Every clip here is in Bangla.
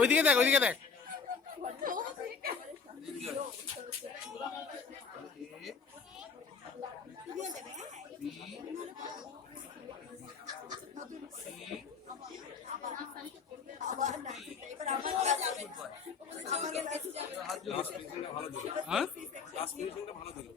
ওইদিকে দেখ, ওইদিকে দেখ। ভালো দিল।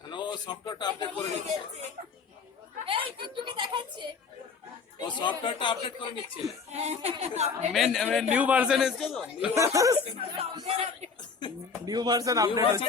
হ্যালো, সফটওয়্যারটা আপডেট করে নিচ্ছে। ও সফটওয়্যারটা আপডেট করে নিচ্ছে। নিউ ভার্সন এসেছে তো, নিউ ভার্সন আপডেট হচ্ছে।